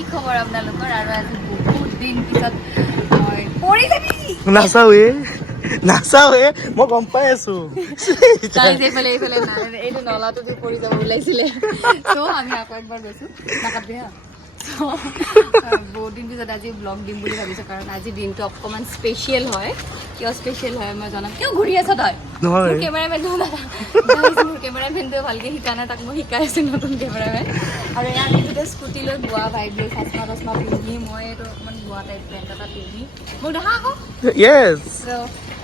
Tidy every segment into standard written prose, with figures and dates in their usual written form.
কি খবৰ আপোনালোকৰ? আৰু আজি বহুত দিন পিছত পৰি যাবি নাচাওৱে মই গম পাই আছো এইফালে এইটো নলাটো দি পৰি যাব ওলাইছিলে চ' আমি আকৌ একবাৰ গৈছো নাকাটবি হা বহুত দিন পিছত আজি ব্লগ দিম বুলি ভাবিছো কাৰণ আজি দিনটো অকণমান স্পেচিয়েল হয় কিয় স্পেচিয়েল হয় মই জনাম কিয় ঘূৰি আছ তই মোৰ কেমেৰামেনটোৱে ভালকে শিকা নাই তাক মই শিকাই আছো নতুন কেমেৰামেন আৰু ইয়াৰ ভিতৰতে স্কুটি লৈ গোৱা ভাইব লৈ চচমা তচমা পিন্ধি মই এইটো অকণমান গোৱা টাইপ পেণ্ট এটা পিন্ধি মোক দেখা আকৌ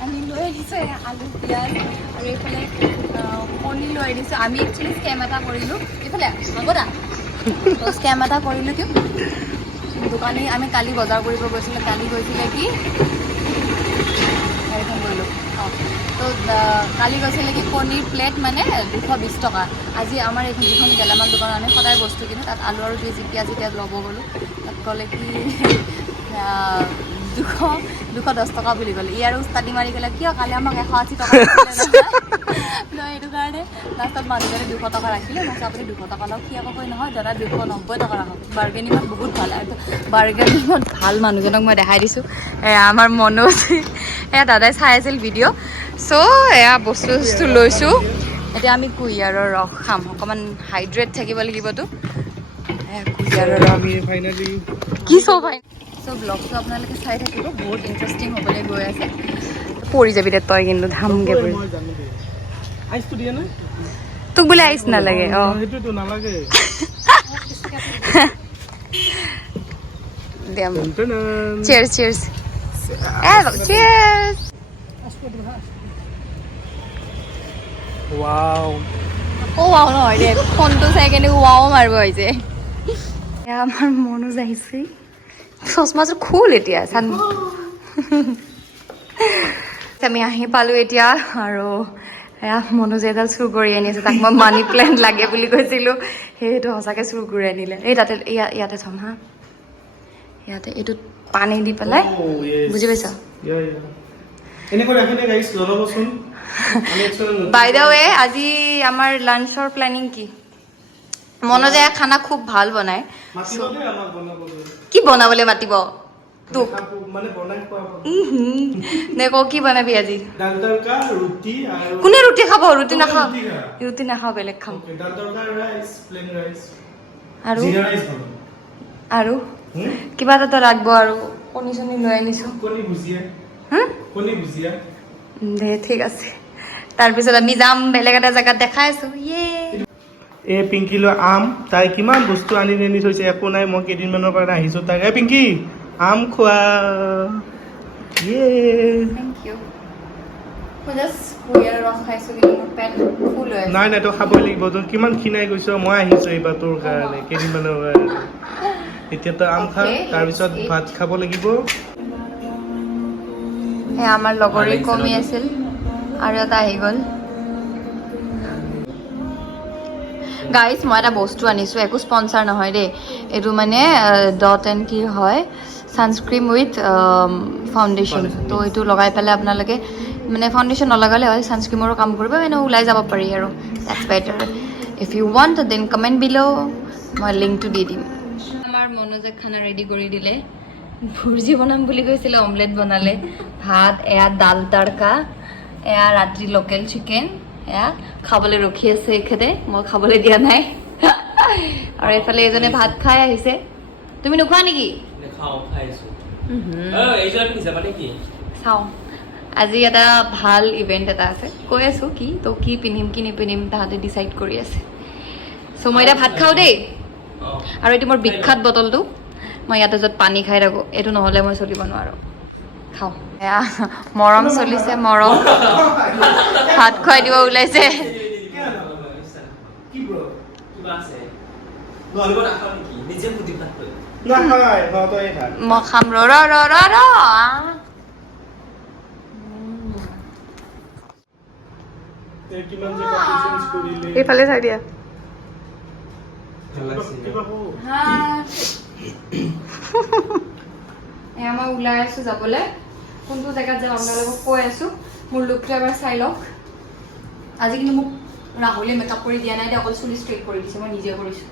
আমি লৈ আহিছোঁ আলু পিঁয়াজ আৰু এইফালে কণী লৈ আহিছোঁ আমি একচুৱেলি স্কেম এটা কৰিলোঁ এইফালে হ'ব দা স্কেম এটা কৰিলোঁ কিয় দোকানী আমি কালি বজাৰ কৰিব গৈছিলোঁ কালি গৈছিলে কি গাড়ীখন কৰিলোঁ অঁ তো কালি গৈছিলে কি কণীৰ প্লেট মানে 220 টকা আজি আমাৰ এইখন যিখন গেলামাল দোকান আমি সদায় বস্তু কিনো তাত আলু আৰু পিঁয়াজ এতিয়া ল'ব গ'লোঁ তাত ক'লে কি 210 টকা বুলি ক'লে ই আৰু উস্তাদি মাৰি ক'লে কিয় কালি আমাক 180 টকা নহয় এইটো কাৰণে লাষ্টত মানুহজনে 200 টকা ৰাখিলে মই আপুনি 200 টকা লওক সি আকৌ কৈ নহয় দাদা 290 টকা ৰাখক বাৰ্গেনিঙত বহুত ভাল আৰু বাৰ্গেনিঙত ভাল মানুহজনক মই দেখাই দিছোঁ আমাৰ মনোজ এয়া দাদাই চাই আছিল ভিডিঅ' চ' এয়া বস্তু চস্তু লৈছোঁ এতিয়া আমি কুঁহিয়াৰৰ ৰস খাম অকণমান হাইড্ৰেট থাকিব লাগিবতো কুঁহিয়াৰৰ ৰস কি চব হয় চ' ব্লগটো আপোনালোকে চাই থাকিব বহুত ইণ্টাৰেষ্টিং হ'বলৈ গৈ আছে পৰি যাবি দে তই কিন্তু ধামকৈ পৰি তোক বোলে আইচ নালাগে অঁ cheers cheers cheers wow wow নহয় দে ফোনটো চাই কেনে ৱাও মাৰিব হৈছে আমাৰ মনোজ আহিছে চশমাযোৰ খোল এতিয়া চান আমি আহি পালোঁ এতিয়া আৰু এয়া মনোজে এডাল চুৰ কৰি আনি আছে তাক মই মানি প্লেণ্ট লাগে বুলি কৈছিলোঁ সেইটো সঁচাকৈ চুৰ কৰি আনিলে এই তাতে ইয়াতে থ'ম হা ইয়াতে এইটোত পানী দি পেলাই বুজি পাইছ বাই দ্য ৱে আজি আমাৰ লাঞ্চৰ প্লেনিং কি মনোজে খানা খুব ভাল বনায় কি বনাবলৈ মাতিব তোক নে ক কি বনাবি আজি কোনে ৰুটি খাব ৰুটি নাখাওঁ বেলেগ খাম আৰু কিবা এটা ৰাখব আৰু কণী চণী লৈ আনিছোঁ দে ঠিক আছে তাৰপিছত আমি যাম বেলেগ এটা জেগাত দেখাই আছোঁ এই পিংকিলৈ আম তাই কিমান বস্তু আনি থৈছে একো নাই মই কেইদিনমানৰ কাৰণে আহিছোঁ তাই এই পিংকি আম খোৱা নাই তই খাবই লাগিব তই কিমান খিনাই গৈছ মই আহিছোঁ এইবাৰ তোৰ কাৰণে কেইদিনমানৰ কাৰণে এতিয়া তই আম খা তাৰপিছত ভাত খাব লাগিব আমাৰ লগৰী কমি আছিল আৰু এটা আহি গ'ল গাইজ মই এটা বস্তু আনিছোঁ একো স্পনচাৰ নহয় দেই এইটো মানে .NT হয় ছানস্ক্ৰীম উইথ ফাউণ্ডেশ্যন তো এইটো লগাই পেলাই আপোনালোকে মানে ফাউণ্ডেশ্যন নলগালে হয় ছানস্ক্ৰীমৰো কাম কৰিব মানে ওলাই যাব পাৰি আৰু that's better if you want then comment বিল' মই লিংকটো দি দিম আমাৰ মনোজে খানা ৰেডি কৰি দিলে ভুৰ্জি বনাম বুলি কৈছিলে অমলেট বনালে ভাত এয়া দাল তড়কা এয়া ৰাত্ৰি লোকেল চিকেন এয়া খাবলৈ ৰখি আছে এখেতে মই খাবলৈ দিয়া নাই আৰু এইফালে এজনে ভাত খাই আহিছে তুমি নোখোৱা নেকি চাওঁ আজি এটা ভাল ইভেণ্ট এটা আছে কৈ আছোঁ কি তো কি পিন্ধিম কি নিপিন্ধিম তাহাঁতে ডিচাইড কৰি আছে চ' মই এতিয়া ভাত খাওঁ দেই আৰু এইটো মোৰ বিখ্যাত বটলটো মই ইয়াতে য'ত পানী খাই থাকোঁ এইটো নহ'লে মই চলিব নোৱাৰোঁ খাওঁ এয়া মৰম চলিছে মৰম ভাত খুৱাই দিব ওলাইছে মই খাম এইফালে চাই দিয়া মই ওলাই আছোঁ যাবলৈ কোনটো জেগাত যাম আপোনালোকক কৈ আছোঁ মোৰ লুকটো এবাৰ চাই লওক আজি কিন্তু মোক ৰাহুলে মেকআপ কৰি দিয়া নাই অকল চুলি ষ্ট্ৰেইট কৰি দিছে মই নিজে কৰিছোঁ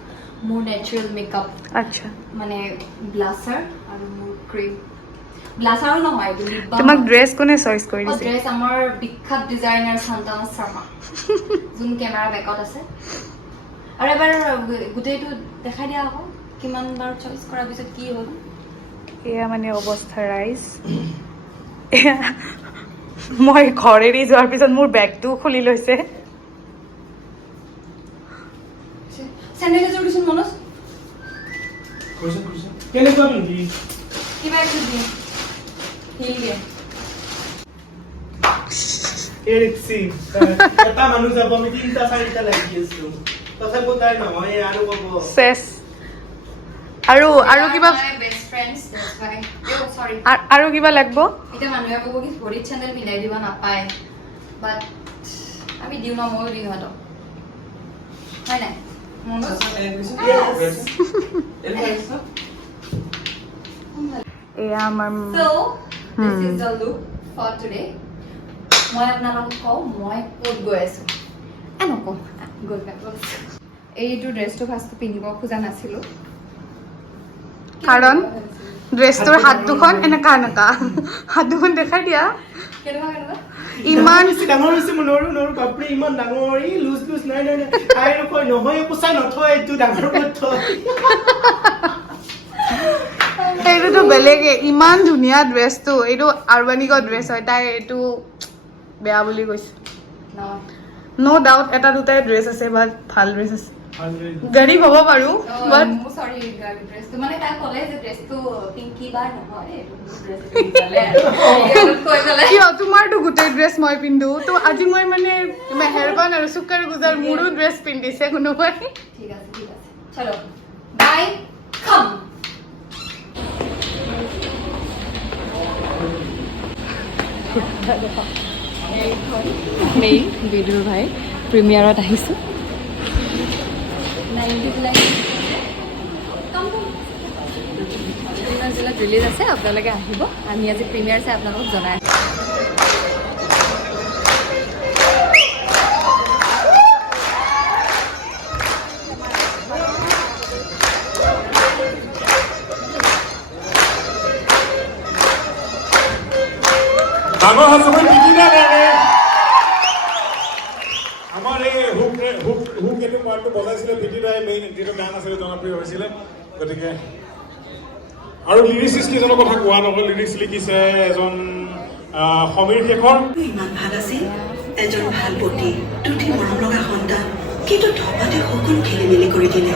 মোৰ নেচাৰেল মেকআপ আচ্ছা মানে ব্লাছাৰ আৰু মোৰ ক্ৰীম ব্লাছাৰো নহয় এইটো লিপ বাম তোমাক ড্ৰেছ কোনে চইচ কৰি দিছে ড্ৰেছ আমাৰ বিখ্যাত ডিজাইনাৰ শান্তানা শৰ্মা যোন কেমেৰা বেকত আছে আৰু এবাৰ গোটেইটো দেখাই দিয়া আকৌ কিমান বাৰ চইচ কৰাৰ পিছত কি হ'ল এয়া মানে অৱস্থা ৰাইজ মই ঘৰ এৰি যোৱাৰ পিছত মোৰ বেগটো খুলি লৈছে চেণ্ডেল এযোৰ দিছোন মনোজ কেনেকুৱা পিন্ধি কিবা একটু দিম হিল দিয়ে এটা মানুহ যাব আমি 3-4টা লাগি আছো তথাপিও তাই নহয় আৰু ক'ব চেছ আৰু কিবা বেষ্ট ফ্ৰেণ্ডছ দ্যাটস বাই সৰি আৰু কিবা লাগব এটা মানুহে ক'ব কি ভৰিত চেণ্ডেল পিন্ধাই দিব নাপায় বাট আমি দিওঁ ন ময়ো দিওঁ সিহঁতক হয় নাই মনোজ এয়া আমাৰ So, this is the look for today. মই আপোনালোকক কওঁ মই ক'ত গৈ আছোঁ নকওঁ গৈ পাব এইটো ড্ৰেছটো ফাৰ্ষ্ট পিন্ধিব খোজা নাছিলোঁ কাৰণ ড্ৰেছটোৰ হাত দুখন এনেকা হাত দুখন দেখাই দিয়া কেনেকুৱা ইমান ডাঙৰ হৈছে নোৱাৰো বাপৰে ইমান ডাঙৰ ই লুজ নাই তাই নকয় নহয় পোচাই নথয় এইটো ডাঙৰ কৰি থয় এইটোতো বেলেগে ইমান ধুনীয়া ড্ৰেছটো এইটো আৰবানিকৰ ড্ৰেছ হয় তাই এইটো বেয়া বুলি কৈছে ন' ডাউট এটা দুটাই ড্ৰেছ আছে বাট ভাল ড্ৰেছ আছে গৰীব হ'ব পাৰো বাট সৰি ড্ৰেছটো মানে তাই ক'লে যে ড্ৰেছটো পিংকি বাৰ নহয় কিয় তোমাৰতো গোটেই ড্ৰেছ মই পিন্ধো তো আজি মই মানে মেহেৰবান আৰু শুক্ৰ গুজাৰ মোৰো ড্ৰেছ পিন্ধিছে কোনোবাই ঠিক আছে চলো বাই কাম মেইল বিদুৰ ভাই প্ৰিমিয়াৰত আহিছোঁ জিলাত ৰিলিজ আছে আপোনালোকে আহিব আমি আজি প্ৰিমিয়াৰ চাই আপোনালোকক জনাই ডাঙৰ হাজবে নিদিলে আমাৰ এই হুক এইটো পাৰ্টটো বজাইছিলে ভিডিঅ'টো মেইন যিটো গান আছিলে জনপ্ৰিয় হৈছিলে গতিকে আৰু লিৰিচিষ্ট কেইজনৰ কথা কোৱা নগ'ল লিৰিক্স লিখিছে এজন সমীৰ শেখৰ ইমান ভাল আছিল এজন ভাল পতি দুটি মৰম লগা সন্তান কিন্তু ধপাতে সকলো খেলি মেলি কৰি দিলে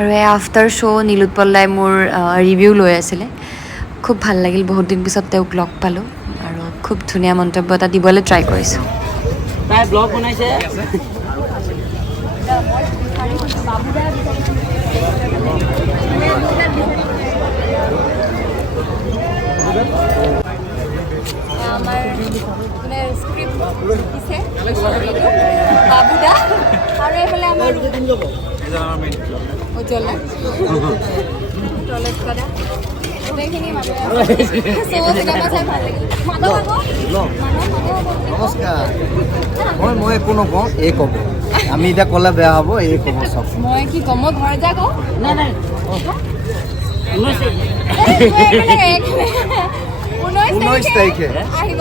আৰু এই আফটাৰ শ্ব' নীলোৎপলাই মোৰ ৰিভিউ লৈ আছিলে খুব ভাল লাগিল বহুত দিন পিছত তেওঁক লগ পালোঁ আৰু খুব ধুনীয়া মন্তব্য এটা দিবলৈ ট্ৰাই কৰিছোঁ তাই ব্লগ বনাইছে আমাৰ স্ক্ৰিপ্ট লিখিছে বাবুদা আৰু এইফালে আমাৰ উজ্জ্বলা তলেজ গোটেইখিনি চিনেমা চাই ভাল লাগিল নমস্কাৰ মই একো নকওঁ এই ক'ব আমি এতিয়া ক'লে বেয়া হ'ব এই ক'ব চব মই কি ক'ম মই ঘৰত যা কওঁ নাই নাই 19 তাৰিখে আহিব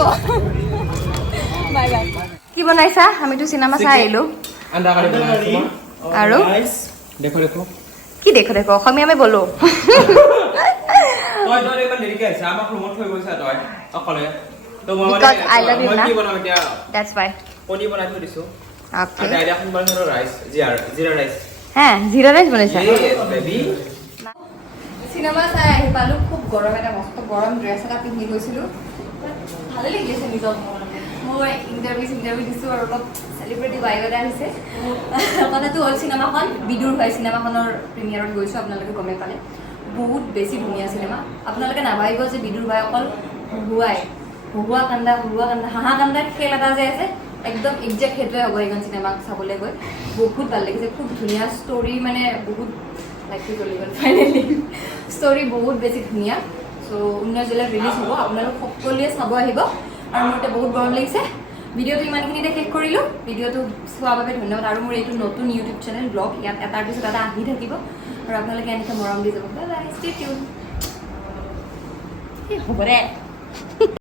বাই বাই কি বনাইছা আমিতো চিনেমা চাই আহিলোঁ আৰু কি দেখো দেখো অসমীয়া আমি বলো Because I love you, na? That's why. Okay. হ্যাঁ জিৰা ৰাইচ বনাইছা চিনেমা চাই আহি পালোঁ খুব গৰম এটা মস্ত গৰম ড্ৰেছ এটা পিন্ধি গৈছিলোঁ ভালে লাগিছে নিজক মই ইণ্টাৰভিউ দিছোঁ আৰু অলপ চেলিব্ৰিটি ভাইব এটা আহিছে কথাটো হ'ল চিনেমাখন বিদুৰ ভাই চিনেমাখনৰ প্ৰিমিয়াৰত গৈছোঁ আপোনালোকে গমেই পালে বহুত বেছি ধুনীয়া চিনেমা আপোনালোকে নাভাবিব যে বিদুৰ ভাই অকল হুহুৱা কান্দা হাঁহা কান্দাৰ খেল এটা যে আছে একদম একজেক্ট সেইটোৱে হ'ব এইখন চিনেমা চাবলৈ গৈ বহুত ভাল লাগিছে খুব ধুনীয়া ষ্টৰি মানে বহুত লাইকটো জ্বলি গ'ল ফাইনেলি ষ্টৰি বহুত বেছি ধুনীয়া চ' 19 জুলাইত ৰিলিজ হ'ব আপোনালোক সকলোৱে চাব আহিব আৰু মোৰ এতিয়া বহুত গৰম লাগিছে ভিডিঅ'টো ইমানখিনিতে শেষ কৰিলোঁ ভিডিঅ'টো চোৱাৰ বাবে ধন্যবাদ আৰু মোৰ এইটো নতুন ইউটিউব চেনেল ব্লগ ইয়াত এটাৰ পিছত এটা আহি থাকিব আৰু আপোনালোকে এনেকৈ মৰম দি যাব বাই বাই ষ্টে টিউন হ'ব দে